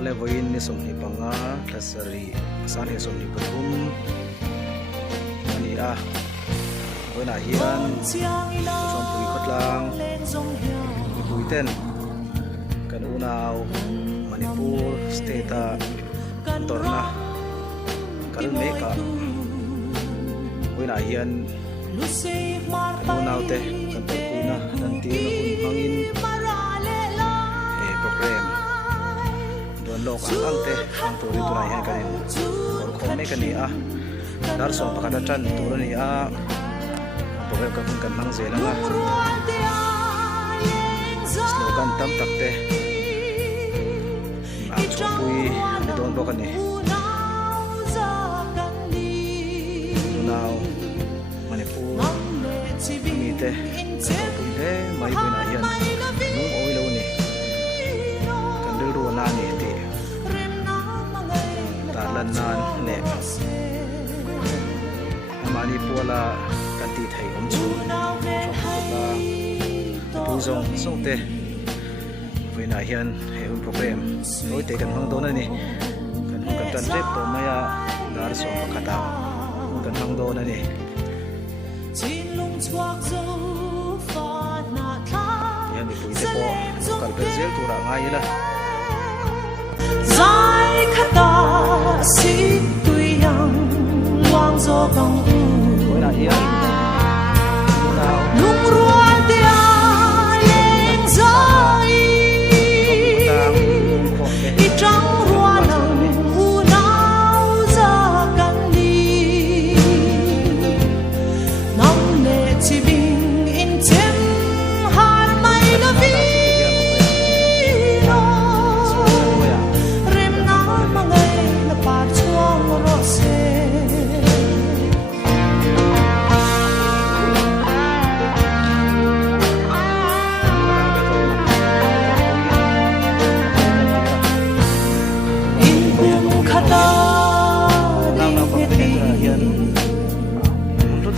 ole voin ni somni panga tasari sani somni patum ani a bona hian som pui khatlang puiten kan unaw Manipur state a torna kan meka bona hian unaw te kan puina dan ti na hangin program don lok ang te ang turi tunai han kanin or khome kani a dar som pakada chan turani a program ka kan nang zelanga slogan tam takte na chopui ni don bokani now Manipur mi te chopui le mai bina hian nung oi lo ni kan ru na ni ti ta lan nan ne Manipur la kan ti thai om chu chopla pu zong song te na hian he un program oi te kan hang do na ni kan hang kan tan trip to maya dar som khata kan hang do na ni yan ni pui te po kal bezel tu ra ngai la zai khata si tui yang wang zo kang oi na hian lung ruan te leng zai i trăng rua nang u nao za kan li nong le chi bing in chem har mai la vi no rem na mangai la par chuang ro se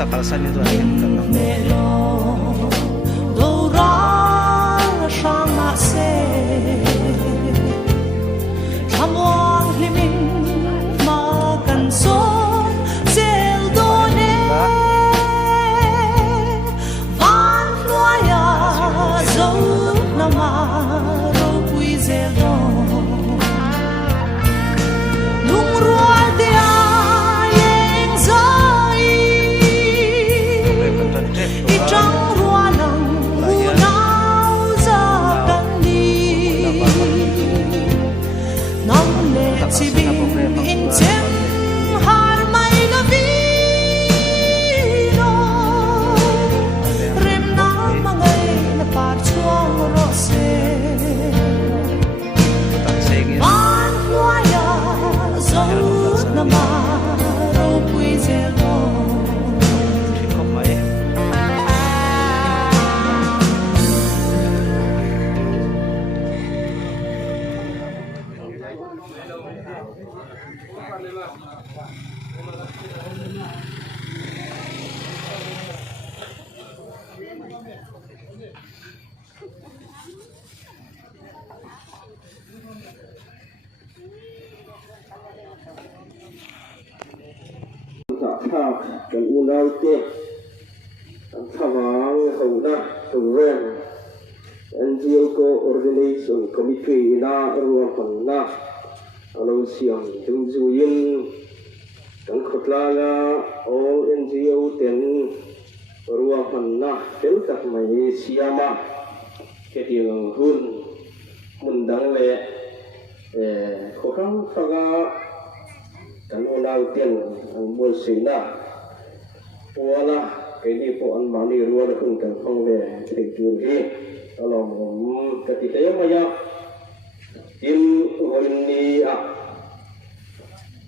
takalasan itu ayan melo dora shama se hamwang hliming makan so zel done van loya zo nama ro pui zel don lung rual de i trăng rua nang u nao za kan li nong le chi bing in chem har mai la vi no rem na mangai na par chuang ro se van loya zo na ma ro pui zel do kan unaw te ang thawang hauna program NGO coordination committee na ruang panna alo siam jungjuin kan khotlanga all NGO ten ruang panna tel tak mai siama ketiang hun mundang le khokang phaga kan unaw ten ang bolsina wala kini po an mani ruang khung kan khong le thekjur hi along ketika maya in roini a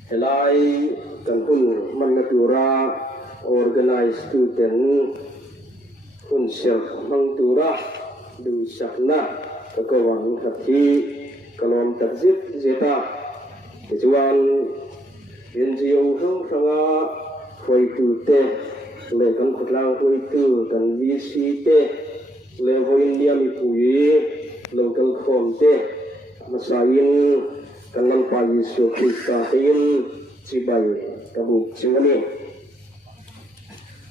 helai kan hun manatura organize student hun self mangtura du sakna kekawan hati kalom takzit zeta kejuan NGO hong sanga khoi tu te le kan khutlang khoi tu kan VC te level India mi pui local form te masain กันนั่งไปสุขิกาเห็นจีใบกระบุกชิงนี่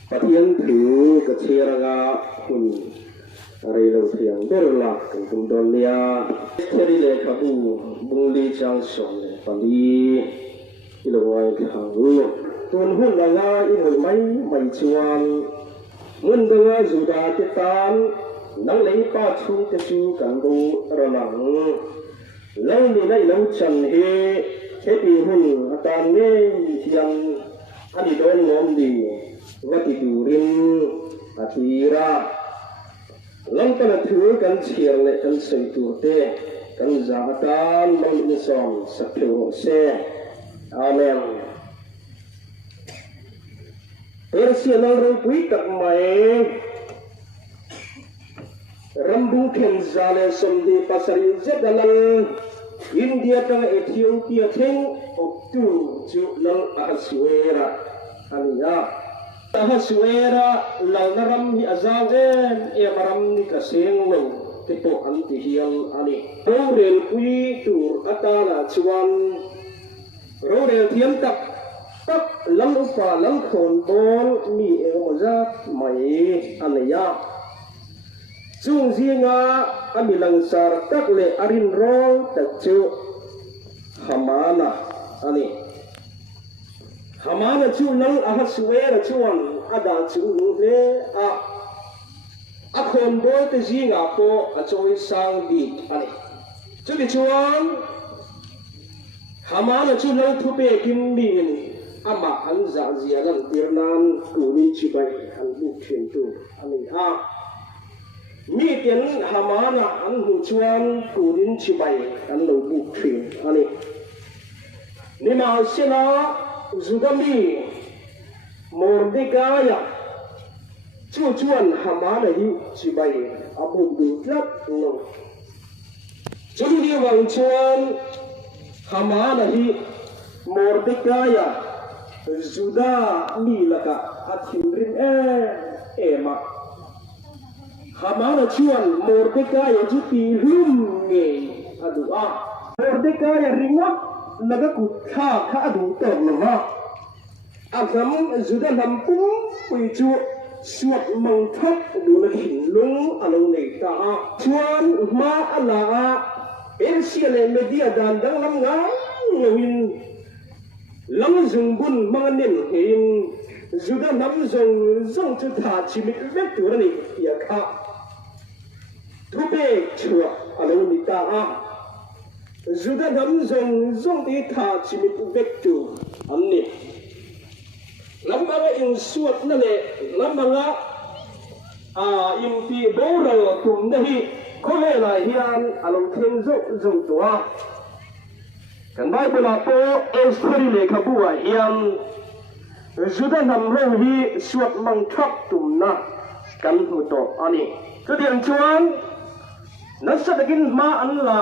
ปะเทียนถือกระเชียรงาคุณอะไรเราเทียงเดรลักกันคุณดอนเนียเทริเลขับูบุงลีจังสอนปาลีอิลวัยขังตุนหุ่นละงาอิหอยไม่ชวนเงินดังจุดาติตานนังเลยป้าชูกระชูกันดูระหนังแล้วนี่ได้แล้วฉันเฮปีหุ่นอาตานเนี่ยยังอันนี้โดนงอมดีวัติดูรินอาทีระลังกันถือกันเชียงเลยกันใส่ตัวเตะกันจาตานบังอินสองสักเพียงเสอาเมนเอเชียนังรูปุยตักไหมรำบุเข็นจาเลสมดีปัสริเจดัลังอินเดียตั้งเอธิโอเปียเทงออกตูจุลังอาสเวระอันนี้อาสเวระลังนรำฮิอาซาเวนเอมารำนิกเซงลงติโปอันติฮิลอันนี้โรเรลปุยตูร์อัตาลาชวันโรเรลเทียมตักลังอุปาลังคนบอลมีเอวมาจัดไม่อันนี้ยาจุงซีงาอามิลังสารตักเลอารินโรตักจูฮามานะอันนี้ฮามานะจูนังอาฮัสเวระจวนอาดาจูนุเลอาคนบอลตซีงาโปอาจอยสังดีอันนี้จุดจวนฮามานะจูนังทุเปกินมีนอามาอันซาเซียลันติรนันกูนิชิบัยอันบุกเขียนตัวอันนี้มีเตียนฮามานะอันหูชวนกูนิชิบัยอันเราบุกเขียนอันนี้นี่มาเสนาจุดมีมอร์ดิกายะจู่ชวนฮามานะฮิชิบัยอาบุกดูลับลงจุดนี้วังชวนฮามานะฮิมอร์ดิกายะZuda milaka atin rin ema hamana chuan Mordecai juti rumnge adua Mordecai ringa naga kutha kha adu tor lama agam Zuda lampung puichu suat mangthak du la hin lung alo nei ta chuan ma ala elsiale media dan dang lam nga ngawin lam zung bun manganin hin Zuda nam zong chu tha chimit vek tu ni ya kha thupe chua alo ni ta Zuda nam zong ti tha chimit vek tu anni lam anga in suat na le lam anga in pi boral tum na hi khole la hian alo theng zong tu kan bai bula po esthori le khabua hian Zuda nam lo hi suat mang thak tum na kan hu to ani chu dian chuan nasadakin ma an la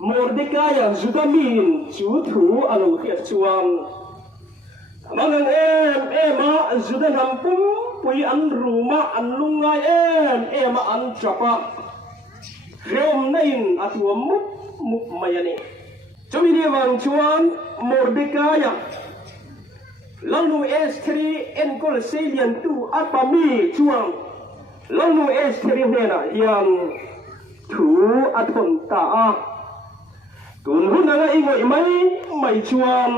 Mordecai Zuda min chu thu alo hi chuan mangang ema Zuda nam pum pui an ruma an lungai ema an chapa rem nain atuam muk mayani chumi ni wang chuan Mordecai Langnu S3 enkol salian tu apami chuang Langnu S3 hena yang thu athon ta tun hunanga ingoi mai chuan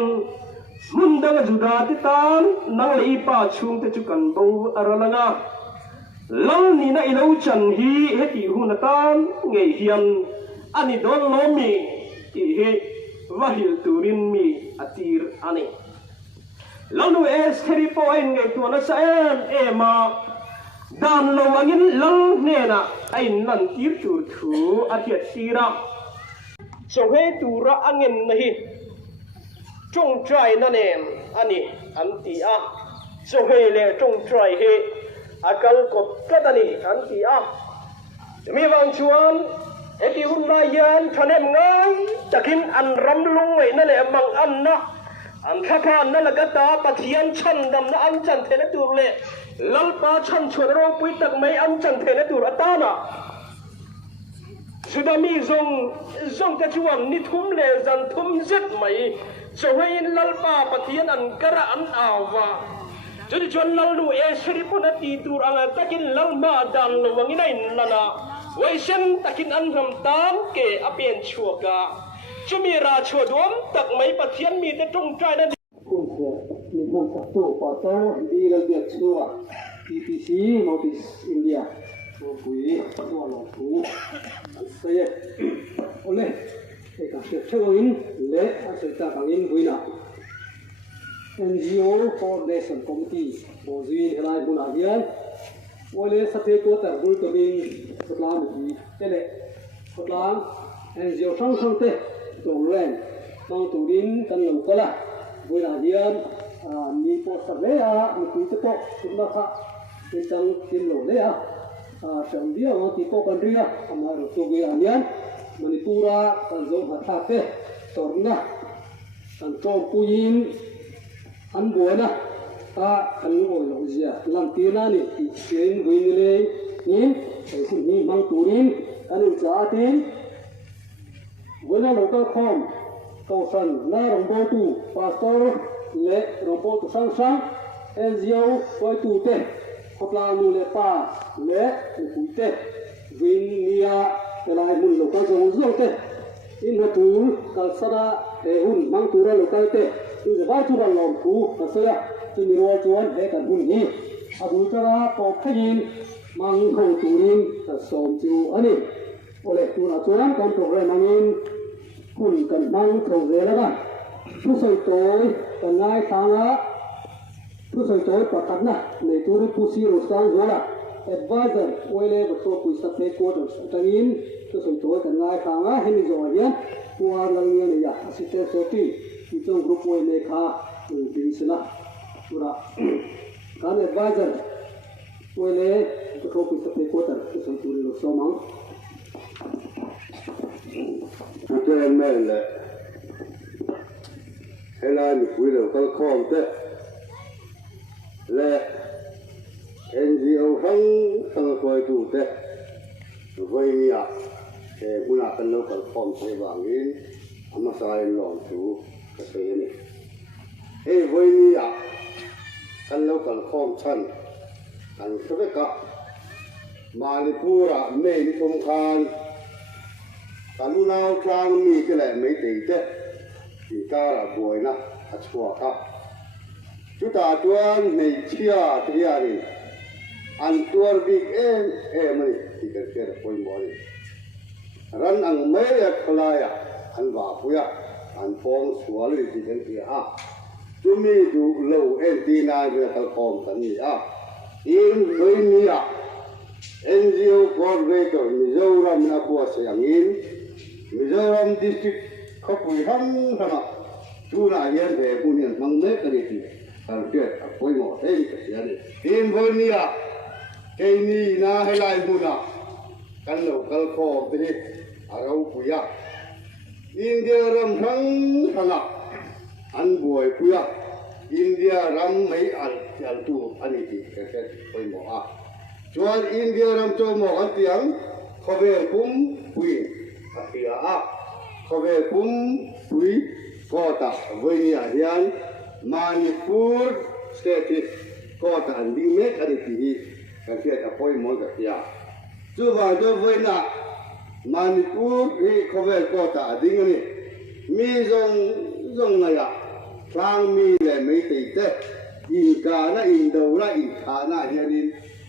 mundanga Zuda titan nang lei pa chung te chukan bo aralanga lang ni na ilo chan hi heti hunatan ngei hian ani don lomi i he wahil turin mi atir ani Langnu S3 point ngei tu na sa ema dan lo mangin lang nena ai nan tir tur thu athiat sira so he tura angin nahi chung trai na nen ani anti so he le chung trai he akal kop kadani anti mi wang chuan eti hun la yan thanem ngai takin an ram lung mai na le mang an na an khakha na lagata pathian chan dam na an chan thele tur le lalpa chan chhoro pui tak mai an chan thele tur atana สุดามีจงกระชวนนิทุมเลจันทุมเจ็ดไหมจะให้ลัลปาปะเทียนอันกระอันอาวาจุดชวนลัลลูเอชริปุนตีตูรังตะกินลัลมาดันวังอินัยนานาไว้เช่นตะกินอันทำตามเกอเปียนชัวกาจะมีราชัวดวมตักไหมปะเทียนมีแต่ตรงใจนั้นคุณเถอะมีมันสักตัวปอโต้ดีระเบียบชัว TPC Notice India ตัวคุยตัวหลอกผู้เสียโอเล่เอกสารเชื่ออินเละอาศัยจากทางอินคุยนะ NGO Foundation Committee บริษัทอะไรบุญอาเดียนโอเล่สเปกตัวบุญตัวบินสลามดีเจเล่สลาม NGO ช่างเตะตรงแรงต้องตุรินกันหลงก็ละบุญอาเดียนมีโพสต์เลยมีคุยจะโตคุณมาค่ะเป็นจังกินหลงเลยจังเดียวที่โตกันเรียอามารุตัวเกียร์เนี่ยมันนี่ปูระกันจงหัดทักเตะตอนนี้กันโจมปุยินอันบัวนะอันนู้นหลงเสียลำตีนั่นนี่เสียงวิ่งเลยนี่ไอ้คุณนี่มังตูรินอันนี้จ่าตินวันนั้นเราก็คอมเขาสั่งน่ารำบตูพาสตอร์เละรำบตูสั่งNGO ไว้ตูเตะขบลามูเลป้าเละตูเตะวินเนียอะไรมุนโลกาจงจงเตะอินหัตูกัลสระเอหุ่นมังตูระโลกาเตะดูจะว่าจุดลมผู้กัสระจะมีรัวจวนเอกันหุ่นนี้อาบุตระปอกขยินมังคงตูรินกัสมจูอันนี้โอเล่ตูน่าจวนกันโปรแกรมมังอินคุณกันมังโปรแกรมละผู้ส่งตัวกันง่ายทางละผู้ส่งตัวประกันนะในตัวนี้ผู้ซื้อรถสังหัวละ advisor โอเล่ก็ชอบผู้สัพเพโคตรตั้งอินผู้ส่งตัวกันง่ายทางละเห็นจอยเนี่ยผู้อาลังเนี่ยเนี่ย assistant สตีที่จงกรุ๊ปโอเล่ค่ะดีสิละตัวละการ advisor โอเล่ก็ชอบผู้สัพเพโคตรผู้ส่งตัวรถสมังเจอแม่เลยให้เราคุยเรื่องการคอมเตะและ NGO ทั้งคอยดูเตะไว้เนี่ยบุญอากันเราการคอมใช้บางอินอามาใส่หลอมสูก็ใช่เนี่ยไว้เนี่ยกันเราการคอมชั้นกันสเปกะมาลิปูระเมนิคมคานการลุนาวคลางมีก็แหละไม่ติดเตะที่การะบวยนะอัชัวครับจุดตาตัวในเชียร์ที่อะไรอันตัวบิ๊กมันที่เกิดขึ้นพอยมอนี่รันอังไม่อยากลายอันว่าพุยอันฟองสวนเลยที่เป็นที่จุมีดูโลตีนาเรื่องตะคอมตันนี่อินเคยมีNGO coordinator มิโซรัมนับว่าเสียงอินมิโซรัม district เขาคุยทั้งนะดูน่าเย็นเลยผู้นี้มันเล็กกันดีการเกิดคุยหมดเองก็เสียเลยทีมคนนี้แค่นี้น่าให้ไล่บุญกันเราคัลคอที่เราคุยอินเดียรัมทั้งอันบวยคุยอินเดียรัมไม่อันตัวอันนี้ที่แค่คุยหมดจวนอินเดียรัมโจมกันเตียงเขาเวคุมคุยที่เขาเวคุมคุยก็ตัดเวียเดียนมานิปูร์สเตติก็ตัดดิ้งเมฆอะไรที่กันเสียแต่พอยมองกับที่จู่ว่าจะเวียนมานิปูร์ที่เขาเวก็ตัดดิ้งนี่มีจงอะไรทางมีเลยไม่ติดแต่อินกานะอินโดนะอินคานะเฮียนิน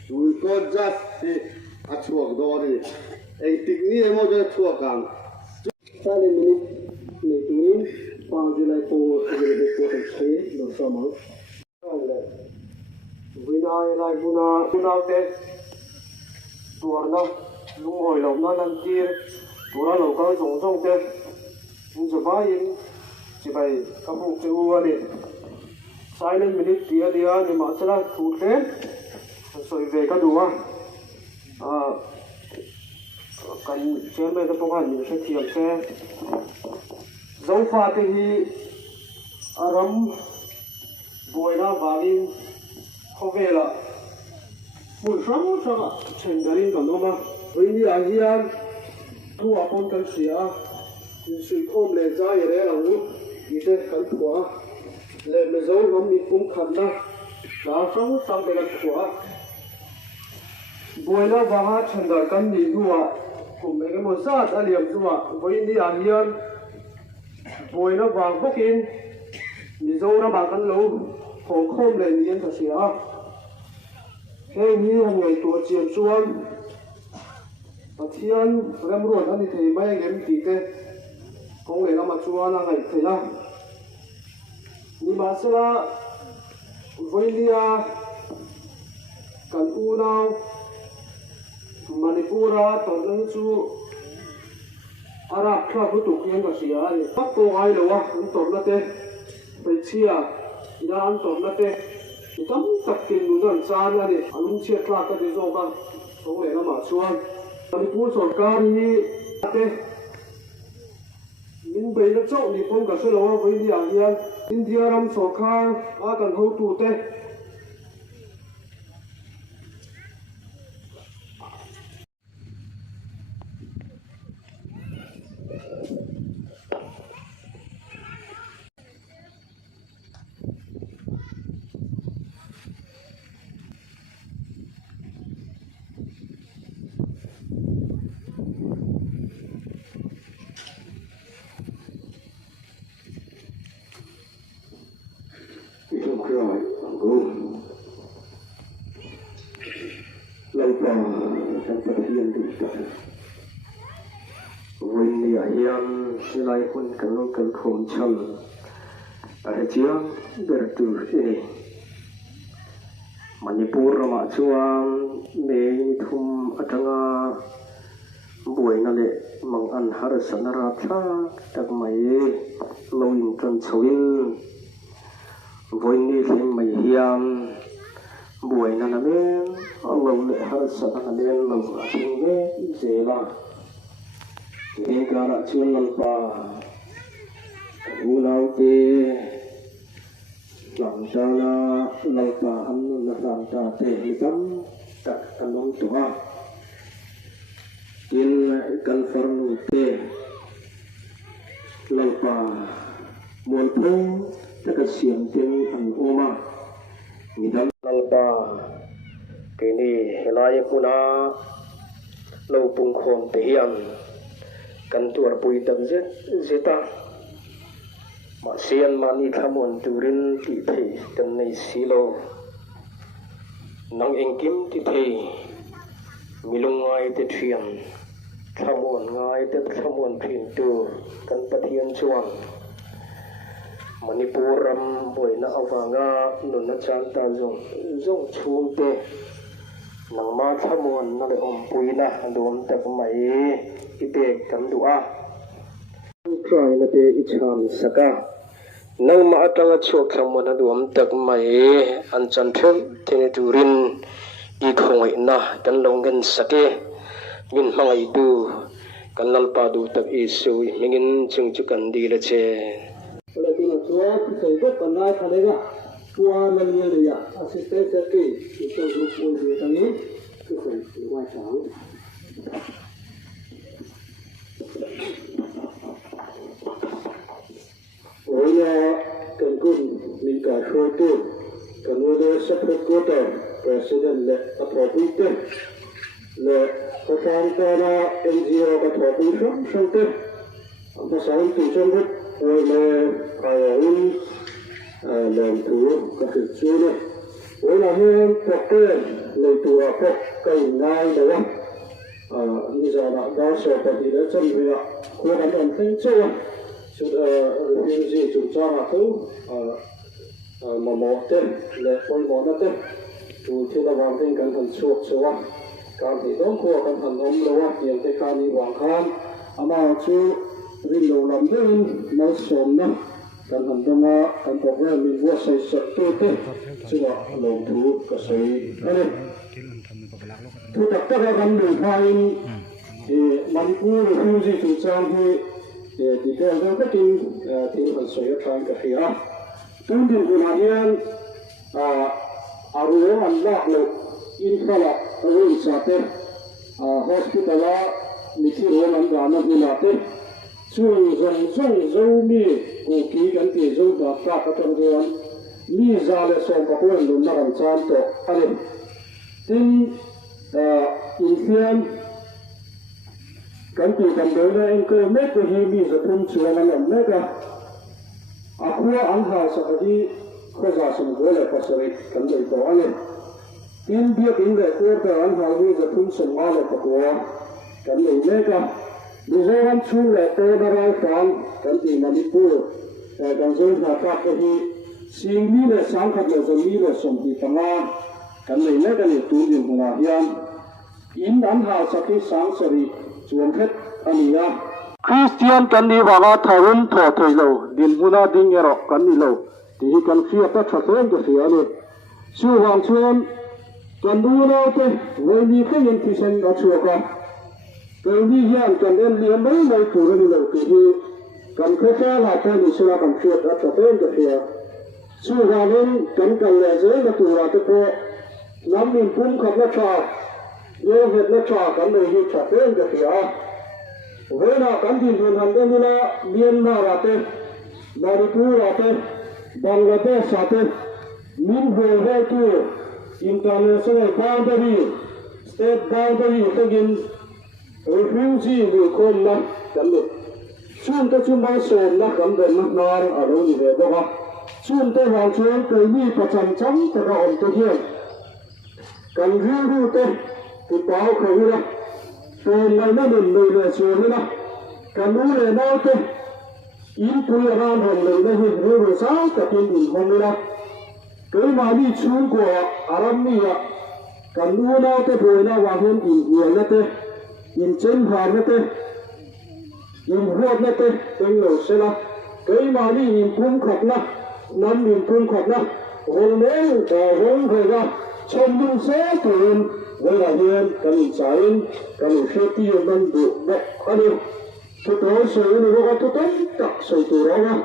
ดูก็จัดที่อัชวกดอนี่ติกนี่มันจะชัวกันซาเลมินิในตัวนี้ฟังจุลัยโปจะเป็นตัวเป็นเชฟโดนสมังวินาไลบุนาเตตัวนั้นลุงหอยหลงนั่นจีตัวนั้นเราก็จงเตมึงจะไปจะไปกับพวกเจ้าวันนี้ซาเลมินิเดียนี่มาสละถูกเล่นสวยเวก็ดูกันเชื่อไม่ต้องการมีเสียงแค่จงฟ้าที่อารมณ์บวยน่าบาลินเขาเวลามุ่งช่างเช่นเดิมกันดูมาวันนี้อาเซียน หัวปนกันเสียสุดโอมเลยใจเร่หลังนี้อีเด็กกันขวาเลยไม่รู้ว่ามีปุ่มขันนะหลังฟังฟังไปกันขวาบวยแล้วบางฮะฉันได้กันดีด้วยผมเองก็มันซาดอะไรอย่างด้วยวันนี้อาเฮียนบวยแล้วบางพวกอินมีโซ่แล้วบางกันรู้ของโคมเลยนี่ยังเสียเฮ้ยนี่ยังไงตัวเจียมชวนตะเทียนเริ่มรวนอันนี้ถือไม่เงี้ยตีเต้คงเลยเรามาชวนอะไรเถอะนะนี่มาสละวันนี้กันอูนาวมณีปุระตอนนั้นชูอาราคราบตุกยังก็เสียเลยพักตัวไงเลยวะอันตบนั่นเต้ไปเชียยาอันตบนั่นเต้จำตักกินดูนั่นจานนั่นดิอารมณ์เชียคลาดกันดีโซ่กันคงเลยเรามาชวนมณีปุระการนี้เต้มินไปนักเจ้านี่ผมก็เชื่อว่าวันนี้อย่างเดียวอินเดียรำสอบข้างอากันเขาตูเต้เราปล่อยฉันปฏิญาณดูกันวันนี้ยังสิไลคนกันลงกันคงชันอะไรเจ้าเบิดดูini Manipur ma chuang me thum atanga buai na le mang an har sanara tha tak mai loin kan chawin voini hlem mai hiam buai na na me allo le har sanara le lo athing me zela e gara chuan lal pa ulau te làm sao là lâu và ăn là làm ta thể cắm đặt ăn uống tủa in cần phần tê lâu và buồn thơ tất cả xiềng tiếng ăn ôm à nghĩ đến lâu và cái này là những cô na lâu bùng khom thể hiện cần tuổi bùi tầm dễ ta mà xiên mà ni tham muốn turin thì thầy tầm này silo nang anh kim thì thầy milung ngay tết phiền tham muốn ngay tết tham muốn phiền tu cần bắt hiền chuan Manipuram boy na awanga nun na chan ta zong chung te nang ma tham muốn na le pui na dom tak mai ipe kan dua try na te icham saka nang ma atanga chok khamona duam tak mai an chan them thene turin I khongai na kan longan sake min mangai du kan lalpa du tak isu mingin chung chu kan di la che la tu na chua sai ko kan na thalega tua la ni ya assistant secretary to group ko de tani ku sai wa chang Oya Cancun minta foto kemudian support kota presiden le apropite le kekantara NGO apropite sampai apa sahaja tujuan buat oleh kawan dan tu kecuali oleh yang pakai le tu apa kau ngai dah misalnya dah seperti dah cembuya kurang dan kencang refugee chủ trang là thứ mà một tên là phôi một nó tên chủ thì là hoàn thành cần thần suốt số càng thì đóng của cần thần ông lâu hiện tại càng đi hoàng khan mà chú riêng đầu làm đơn nói sớm đó cần thần đông á cần có cái mình vua xây sập tôi thế chứ là lâu thú cái xây đây thu tập tất cả các đường khai thì Manipur refugee chủ trang thì thì theo đó cái tin thì phần soi trang cái phía trong दिन của này aru man lak lo in khala aru sate hospital มีที่รู้มันด่านักมีนาเต้ช่วงเจ้ามีกูกีกันที่เจ้าดาบก็ต้องเรียนมีจาเลสองกับคนลุนนักจานโตอันนี้ทิ้งอินเดียนกันที่กันเดินเองก็ไม่เคยมีจะทุ่มเชื่อมันไม่ก็อาคัวอันหาสักทีข้าจะสมบูรณ์เลยภาษากันเลยตัวอันนี้ทิ้งเบี้ยทิ้งเลยตัวแต่อันหาที่จะทุ่มสมบูรณ์เลยตัวกันเลยไม่ก็ดูเรื่องช่วยเลยตัวเราฟังกันที่มันพูดแต่กันเรื่องหาทักที่สิ่งนี้เลยสังขารเลยจะมีเลยสมบูรณ์ตั้งกันเลยไม่กันเลยตัวเดียวกันนะยันอินอันหาสักที่สังสริจวนเพชรอันนี้นะคริสเตียนกันดีว่าทารุณถอดถอยโลดินมุนาดิงเงรอกกันนี่โลที่กันเสียก็ชัดเจนก็เสียเลยช่วยวันชวนกันดูเราเต้วันนี้ก็ยังที่ฉันก็ช่วยกันกันนี้ยังกันเรียนไม่ถูกเลยที่กันแค่หลับแค่นี้ช่วยกันช่วยก็ชัดเจนก็เสียช่วยวันนี้กันเลยเจอก็ตัวเราจะพอน้ำมันพุ่งขับนักชาเยอะเหตุนักชากันเลยที่ชัดเจนก็เสียเวลากันที่คนทำได้นี่ละเมียนมาราเต้มาริปูราเต้บังกลาเทศราเต้มินโฮเฮตูอินเตอร์เนชั่นแนลบาวน์ดารีสเตทบาวน์ดารีก็ยินรีฟิวจีหรือคนนะกันเลยช่วงที่ชุมชนโซนนะกันเดินนักนาร์อารมณ์เลยบอกว่าช่วงที่วางช่วงเคยมีประจำชั้นแต่ก็อ่อนตัวเที่ยงกันรู้เต้ติดต่อเขาอยู่นะตัวในนั้นเลยส่วนนี้นะกันรู้เลยนะเต้อินทุยรานหงเลยนะเห็นรู้สาวแต่กินอินหงเลยนะเคยมาดีชูกว่าอารมณ์นี่อะกันรู้นะเต้พูดนะว่าเห็นอินเหี่ยนะเต้อินเชนหานะเต้อินหัวนะเต้เป็นโลเสนะเคยมาดีอินพุ่งขับนะน้ำอินพุ่งขับนะหงเลี้ยงแต่หงเคยนะชมดูเสียตัวเวลาเรียนกันอินสายกันอินเชื่อที่มันดูแบบอันนี้ทุกคนสวยนี่ว่าทุกคนตักสวยตัวเราอะ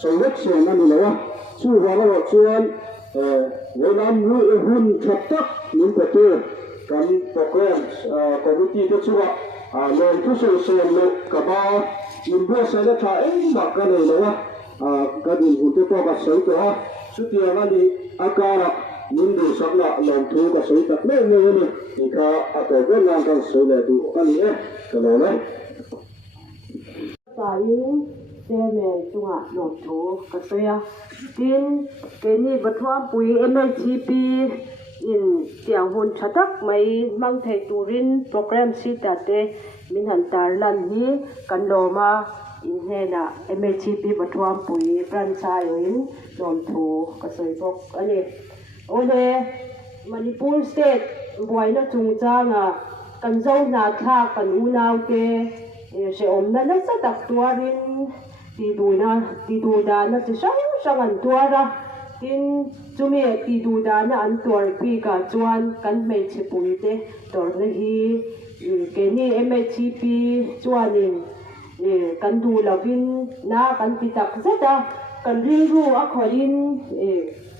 สวยเล็กสวยนั่นนี่แหละวะช่วยเราชวนเวลาหุ่นชัดตักนิ่งประตูกันโปรแกรมคอมมิตี้ก็ช่วยลงทุนส่วนลงกับว่าอินบัวใส่ได้ใช้มากกันเลยนะวะกันอินหุ่นตัวก็สวยตัวสุดที่อันนี้อาการมินดูสักละลองทุกข์ก็สวยตัดไม่เงี้ยนี่ที่เขาอาตัวก็งานกันสวยเลยดูอันนี้กันเลย tại xe mẹ chung à nộp chỗ cái xe tin cái này vật hoa bùi MLTP in tiếng hồn chặt tắc mấy mang thầy turin program sita te mình hẳn tar lan hi kan lo ma in he na MLTP vật hoa bùi prancha in nộp chỗ cái xe bốc anh ấy ôi Manipur state buổi nó chung chang à kan dâu na kha kan u nau ke sẽ ôm nó rất đặc tua rin ti đu đa nó chỉ sang ăn tua ra tin chúng mình ti đu đa nó ăn tua pi cả chuan cắn mấy chiếc bùi thế rồi nó hi cái này MHP chuan nên cắn đu là vin na cắn ti đặc rất à cắn riêng ru à khỏi in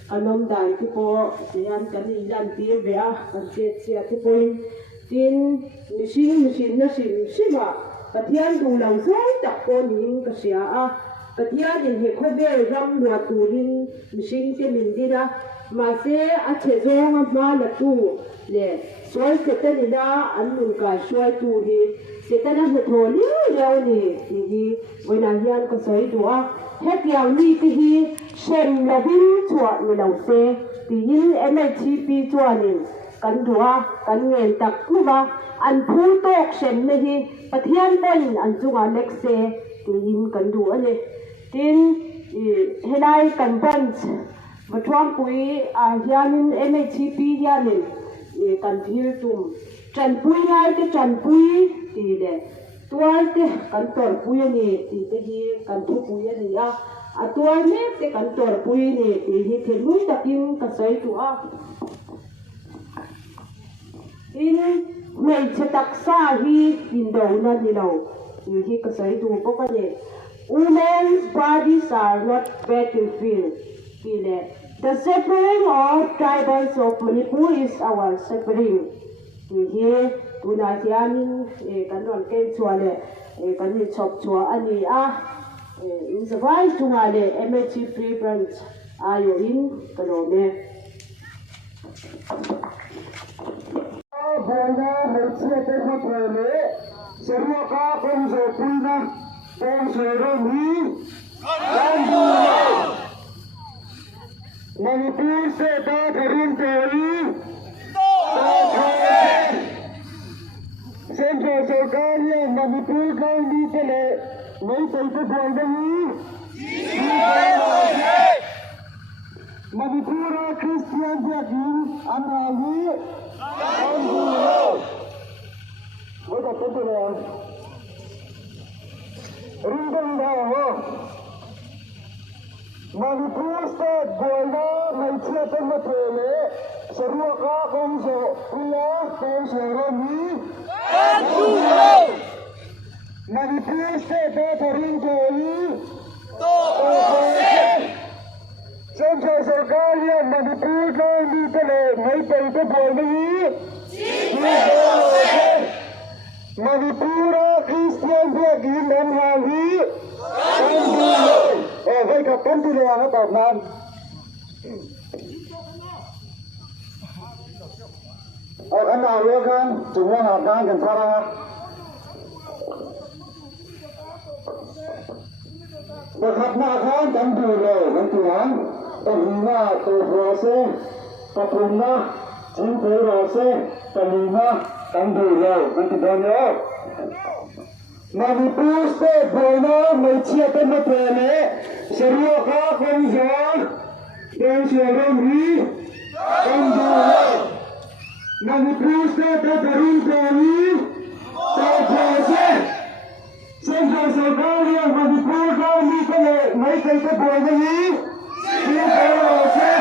anh ông đàn thì po thì anh cắn in đàn tia về à cắn chết chết thì po tin machine nó xịn mà cái thiên đủ lòng dối đặt con nhìn cái xia à cái thiên nhìn hệ khối bể rong lúa tù nhìn sinh cái mình đi ra mà sẽ ở chế rong mà là tù để xoay sẽ tên đi ra ăn mình cả xoay tù đi sẽ tên là hệ thổ liêu nè thì với nàng hiền có xoay đũa hết giàu đi thì xem là vinh chuột người đầu xe thì nhìn MHP chuột nèกันดัวกันเงินตักคู่ว่าอันผู้ตกเช่นนี้ประเทศต้นอันจุงอันเล็กเซตีนกันดัวเลยทีนให้ได้กันเป็นวัตถุปุยอาญานินMHPยานินกันพิลตุมจันปุยไงที่จันปุยตีเดตัวที่กันตัวปุยนี่ตีที่กันทุกปุยนี่อ่ะตัวนี้ที่กันตัวปุยนี่ตีที่เทมุยตะกินกันใส่ตัว in ngày chế tác xa hi in đầu na đi đầu hi cái sấy đủ bốc cái này women's bodies are not battlefield thì lệ the suffering of tribals of Manipur is our suffering thì hi Puna hianin kan ron ken chua le kan ni chop chua ani a in zawai chunga le MHC Free Branch ayo in kanone Bwana Mercia Terma Prele, Serua Ka Konzo Puna, Konzo Romi, Manipur se da Perin Tori, Central Sarkari, Manipur ka hindi tele, may paito Bwandani, Manipura Christian Jakin, Anali, What a popular Ringan Daho Manipur State Gola, Maitya Termatele, Saruaka Konso, Pula, Konso Rami, Manipur State Perin Tori, Central Sarkari, Manipur ka hindi tele, may paito Bwandani, Manipura Christian Jakin, Anali,ให้กับต้นที่เรียนนะตอบนั้นเอาขนาดเรียกกันจุ่มว่าหาการกันพระนะบังคับหน้าข้างกันดูเลยมันถึงนั้นต้องมีหน้าตัวโรเซ่ปฐุมนะจิงเตอโรเซ่ตะลีนะกันดูเลยมันถึงโดนเยอะManipur State Bono Maitya Termatele, Saruaka Konzo, Konso Rami, Kandala, Manipur State Perin Tori, Tawase, Central Sarkari, Manipur ka hindi tele, may paito Bwandani, Tawase,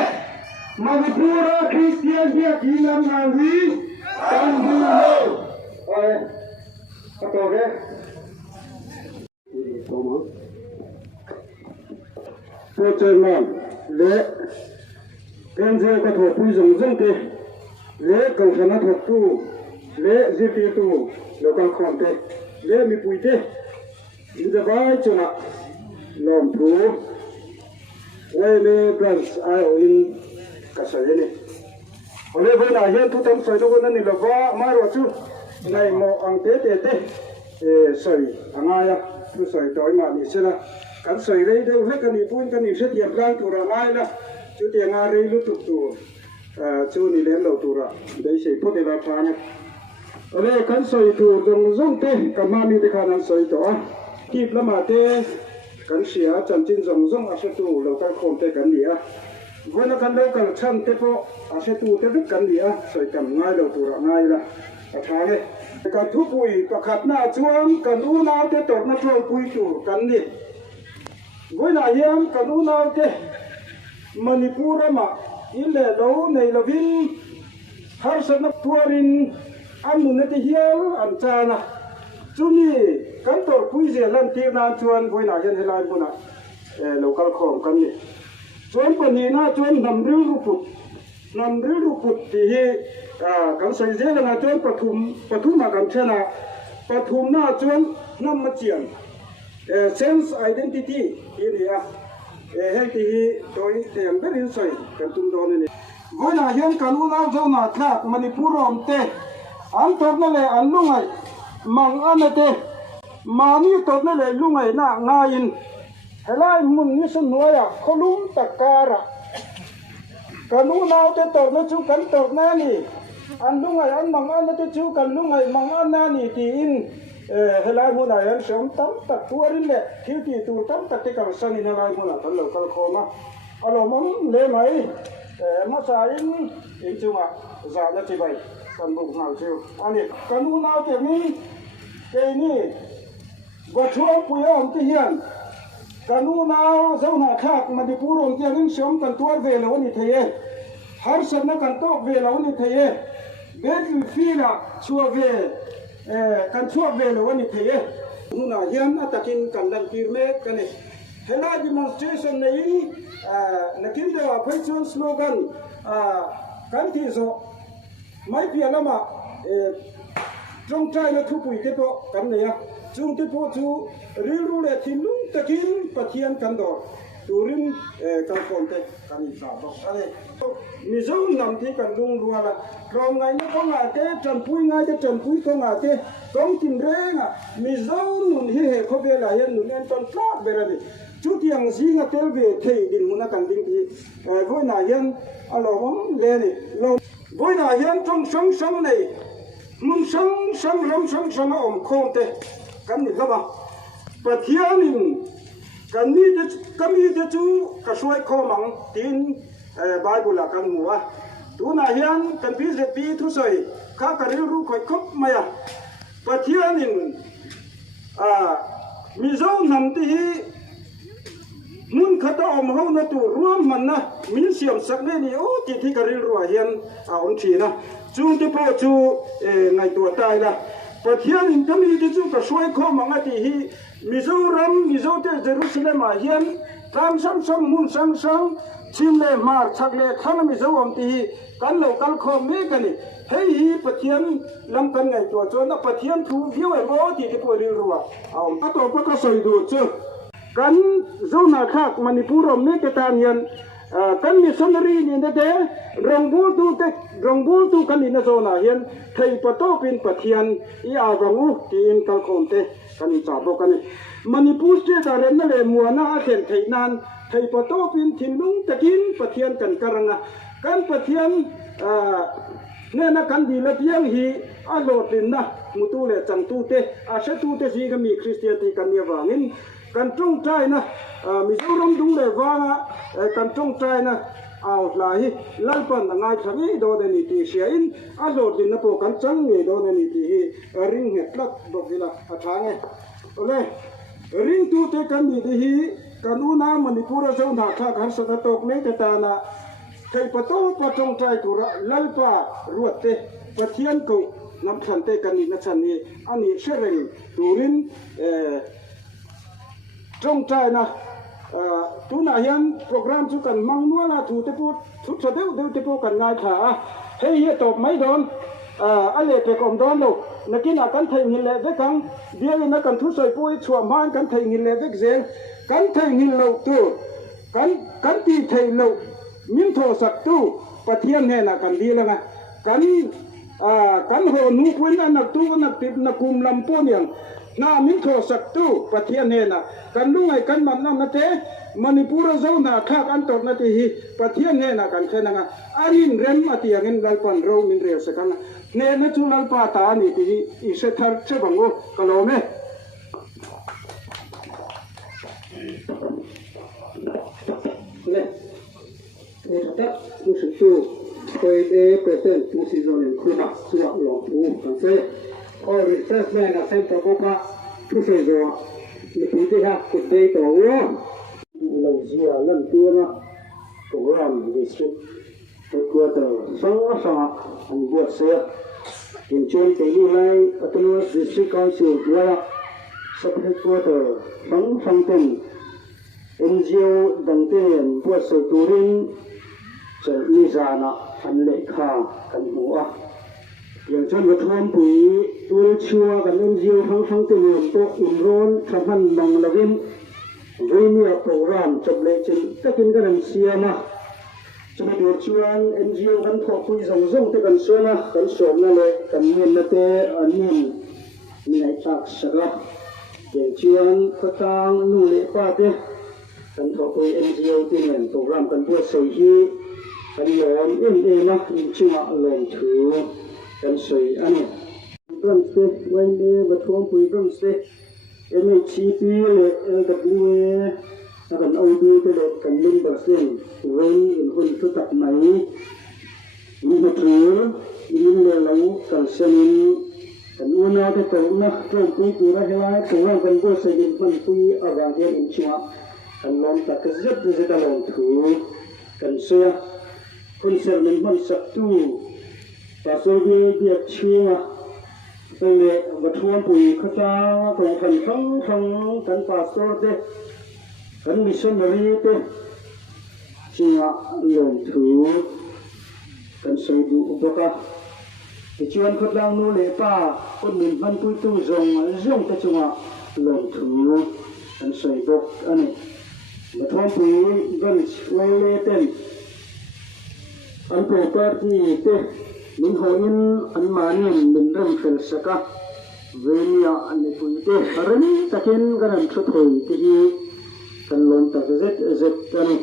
Manipura Christian Jakin, Anali, Kandala. Okay. Cô chơi mòn lễ bên dưới có thuộc quy dùng dân tệ lễ cầu thần nó thuộc tu lễ di ti tu nó còn còn tệ lễ mi bùi tệ như thế vậy cho nó làm thú quay lễ branch ai ở in cả sợi này ở lễ bên này hiện thu tâm sợi nó vẫn là võ mà rồi chứ này một ăn tết tết tết sợi ăn ai à thu sợi tối mà đi xem làกันใส่เลยเดี๋ยวให้กันนี่พูดกันนี่เสียเทียบร่างตัวง่ายละจุดยังไงเลยลุตุตัวช่วงนี้เลี้ยงเราตัวได้ใช้พุทธิราชานะอะไรกันใส่ตัวตรงส่งเตะกับมามีแต่การใส่ตัวกีบละมาเตะกันเสียจันจินส่งอาเสตูเราการโคมเตะกันเดียวันกันเรากันชั้นเตะพออาเสตูเตะกันเดียใส่กันง่ายเราตัวง่ายละท้ายเลยการทุบปุยประคับหน้าช่วงกันอู้น้าเตะตกหน้าช่วงปุยตัวกันดิวันไหนยังกันอุณาเกมณีปุระมาอิเลโลในลวินฮาร์สนับทัวรินอันนุนที่เฮียอันจานะจุนี่กันตัวปุยเจลันที่นานชวนวันไหนยังเฮลัยบุนะเราคัลคอมกันนี่ชวนปนีน่าชวนนำริ้วรูปุตที่กันใส่เจลันชวนปฐุมมากันเชนะปฐุมน่าชวนน้ำมาเจียนsense identity ini ya henti toi tem berin soi kan tum don ni gona hian kanuna zona thak manipur omte an torna le alungai mang anate mani torna le lungai na ngain helai mun ni sun noya kholum takara kanuna te torna chu kan torna ni an lungai an mang anate chu kan lungai mang anani ti in helai mun ayan som tam tak tuarin le kiuti tu tam tak te kar sani helai mun tan lo kal khoma alo mom le mai ma sain in chuma za na ti bai kan bu nau chu ani kanu na te mi ke ni go chuo puyom ti hian kanu na zo na khak ma di purong ti rin som kan tuar ve lo ni theye har san na kan tok ve lo ni theye bet fila chua ve kan chuak ve lo ani theye nuna hian atakin kan lan kirme kani hela demonstration nei nakin de phaichon slogan kan thi zo mai pia lama trong trai là thu bùi cái bộ cắn này chung cái bộ chú riêng ru là thiên lung ta kiến và thiên cắn đỏ chú riêng cắn con thế cắn sao đó đây mi dâu nằm thì cắn lung rùa là rồi ngày nó có ngà thế trần pui ngay cái trần pui có ngà thế công tin rê ngà mi dâu nụn hi hệ khó về là hiện nụn em toàn plot về rồi chú tiếng gì ngà tel về thầy đình muốn cắn đình thì với nà hiện alo mong lên này lâu với nà hiện trong sống này mun sang om khom te kan ni lama pathianin kan ni te chu ka suai khomang tin bible kan muwa tu na hian kan pi ze pi thu soi ka ka ru khoi khop maya pathianin mi zo nam ti hi mun khata om ho na tu ruam man na min siam sak ne ni o ti thi ka ru hian om thi na chung te po chu ngày tua tai la pathian in kami te chu ka suai kho manga ti hi mizo te Jerusalem a hian kam sam mun sang chim le mar chak le thang mizo om ti hi kan lo kal kho me kani hei hi pathian lam kan ngày tua chu na pathian thu viu e mo ti te po ri ruwa aum ta to pa ka soi du chu kan zona khak manipur om me ke tan hian kan missionary ni na de rongbul tu kan ina zona hian thei pato pin pathian I awangu tin kal khom te kan I cha bo kan manipur state da ren na le muana a khen thei nan thei pato pin thinlung takin pathian kan karanga kan pathian ne na kan di la piang hi a lo tin na mutu le chang tu te a se tu te ji ga mi christian ti kan ya wangin kan trong trai na mizoram dung le wanga kan trong trai na aw lai lalpan ngai thami do de ni ti sia in a lo din na po kan chang nge do de ni ti hi ring he tlak do vila a thange ole ring tu te kan ni hi kan una manipura zo na kha kan sa tok me te ta na thei pato pa trong trai tu ra lalpa ruat te pathian ko nam khan te kan ni na chan ni ani shereng turin trong trai na tu na hian program chu kan mang nuwa la thu te pu thu tha deu te pu kan ngai tha hei hi top mai don a le pe kom don lo nakina kan thei ngil le ve kang dia na kan thu soi pui chuam han kan thei ngil le ve zel kan thei ngil lo tu kan ti thei lo min tho sak tu pathian he na kan di la nga kan ho nu kuin na tu na tip na kum lam po niang na min tho sak tu pathian he na kan lungai kan man na te manipura zo na khak an tot na ti hi pathian he na kan khena nga arin rem ati angin galpan ro min re sakang ne na chu lal pa ta ni ti I se thar che bango kalome le e ta tu su tu koi e present tu si zo ni khuna suwa lo tu kan se o refreshment na sempre boca tu se zo ni pi te ha ku te to wo lo zia lan tu na program district headquarter sang an buat se in chon te ni lai autonomous district council dua sub headquarter sang ten NGO dang ten buat se turin chal ni zana an le kha kan huwa yang chon wa thom pui tul chua kan NGO thang te ni to inron thaman mang lavin venia program chable chin takin kan siama chama dur chuan NGO kan tho pui zong te kan sona kan som na le kan nin na te anin ni ai tak saka yang chuan khatang nu le pa te kan tho pui NGO te nen program kan buat sei hi kan lom na in chunga lom thu kan sei ani bram ste wen de bathom pui bram ste MHCP le LWA kan audu te le kan lim bersen wen in hun tu tak mai ni matru in le lau kan semin kan una te to na trom pui tu ra helai program kan bo se in pan pui awang hian in chunga kan lom tak zet zet lom thu kan sia kun ser men man sak tu ta so bi biak chua le bathum pui khata tong khang kan pastor te kan missionary te chinga lom thu kan sei du upaka thì chuyên khất lang nu lệ pa con mình văn tui tu rong ta chung à lợn thú anh soi bốc anh mà thong pui vẫn quay lệ tên anh property te mình hồi in anh manin mình rong fel saka về nhà anh pui te karan takin karan chút hồi thì kan lon ta zet anh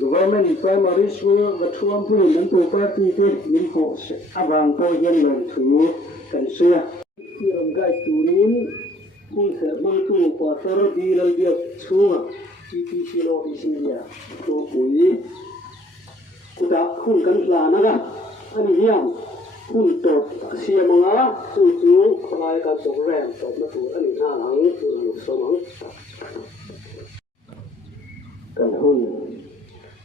government primary school và thuam pui mình property te mình ho avang po yen lon thú kan sia yang gai turin pun ser mang tu pasar di lalbiak sunga TPC lo isinya to pui kuda kun kan lana ga ani yang kun to sia manga chu khlai ka to ren to na tu ani na lang tu lu so mang kan hun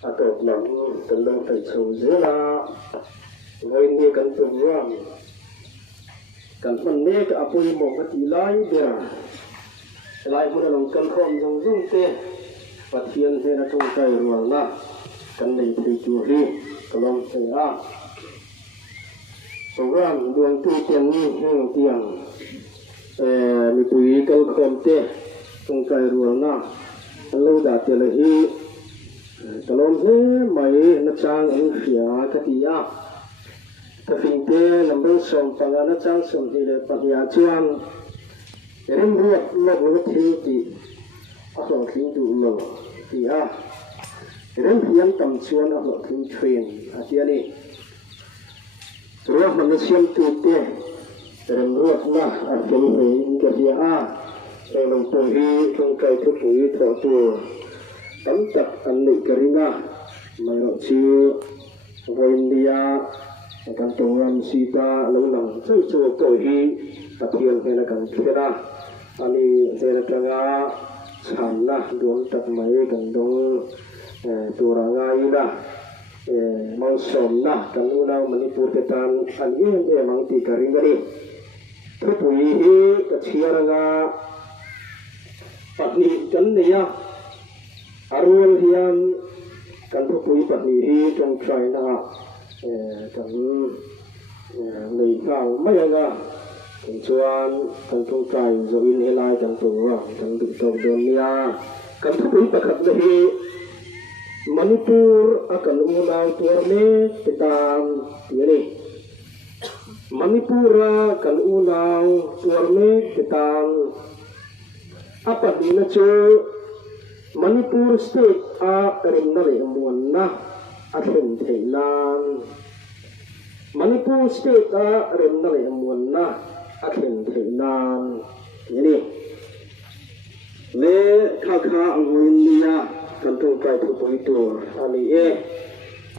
atau lam tendang tai chau zela với ni kan tu ram kan man ne ka apoi mo ka ti lai bera lai mo long kan khom jong jong te pathian he na chung kai rual na kan nei thei chu hi kalong te a program duang tu tiang ni heng tiang mi pui kal khom te chung kai rual na lo da te le hi kalong he mai na chang ang hia ka ti a ta phim te number som panga na chang som hi le pahia chuan ren ruat lok lo thi ti a lo thing du lo ti a ren hiam tam chuan a lo thing train a ti ani ruat man siam tu te ren ruat na a phim he ka ti a ren long tu hi chung kai thu pui tho tu tam tak an ni karina mai lo chi voindia kan tongan sita lo lang chu ko hi pathian he na kan khera ani he na tanga chan na duang tak mai kan dong turanga ina mau som na kan unang manipur ketan an ye mang ti karingari thupui hi ka chiaranga patni kan neya arul hian kan thupui patni hi trong trai na kan nei kang mai nga kan chuan kan tung kai zo in helai kan tu kan du to don nia kan thupui pakhat le hi manipur akan unang tuar ne pitam yani manipura kan unang tuar ne pitam apa dina chu manipur state a rim na le muan na a thlen theinan manipur state a rim na le muan na a thlen theinan yani le kha angoin nia kan tong kai thu poi tu ani e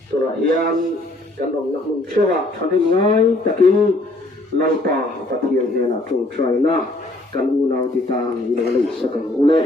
tora hian kan ong na mun chewa thani ngai takin lalpa pathian hena tung trai na kan unau ti tang ilo le sakang ule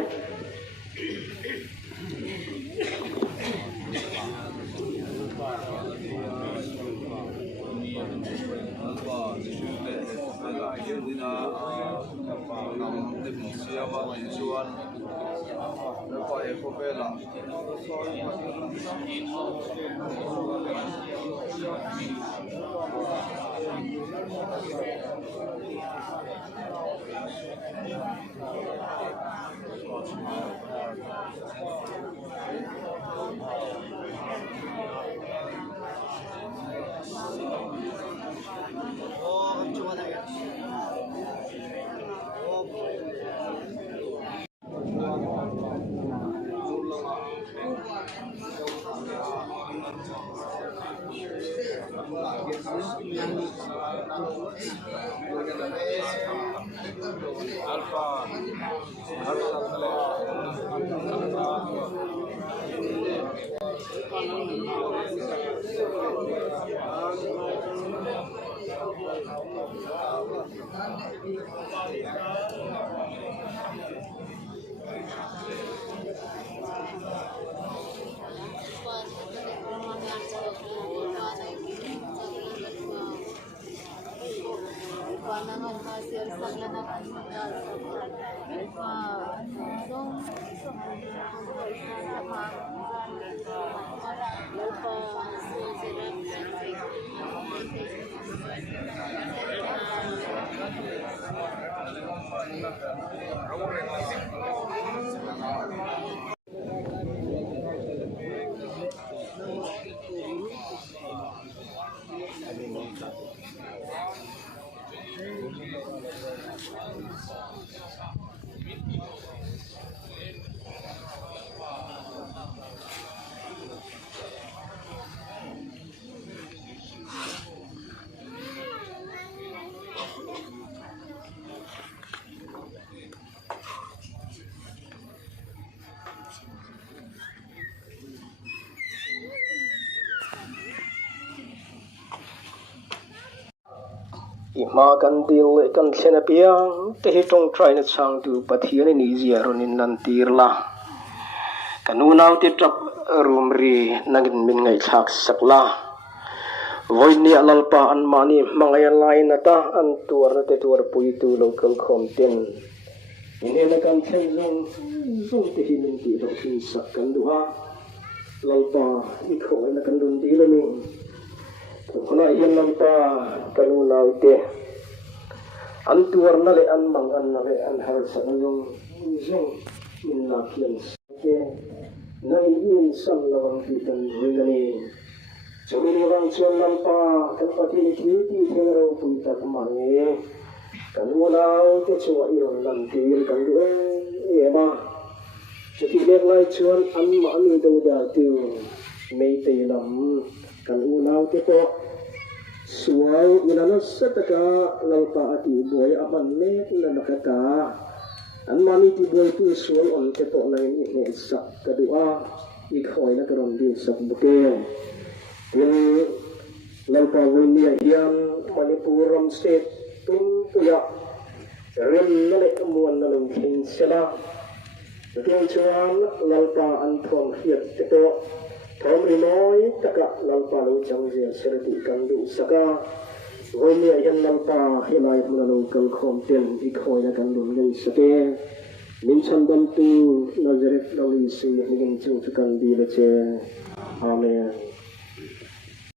Lupa ma kan dil kan thena piang te hi tong try na chang tu pathian ni zia ronin nan tir la kanunau ti trap room ri nagin min ngai thak sakla voini alalpa an mani mangaya line ata an tuar na te tuar pui tu local content ini na kan chen zong te hi min ti ro sin sak kan duha lalpa i khoi na kan dun ti la ni khona yan lalpa kanunau te an tuar na le an mang an na le an har sa yung zong min na kian ke na in sam lawang ti tan ni Jadi orang cuan lampa kan pati ni kiti kero pun tak mangi kan walau ke cua iron lantir kan dua ema jadi lek lai cuan an mani do da tu mei te lam kan walau ke to suai unana setaka lampa ati boy aman me na nakaka an mani ti boy tu suai on ke to lai ni sak kedua ikhoi na karon di sak buke in lalpa winia hian Manipuram state tum puya rim nale amuan nalung king sela tung chuan lalpa an thong hiat teto thom rinoi taka lalpa lo chang zia serti kan du saka winia hian lalpa hilai nalung kal khom ten ikhoi na kan lun ngai sake min chan dam tu Nazareth lawli si ngin chung kan di le che amen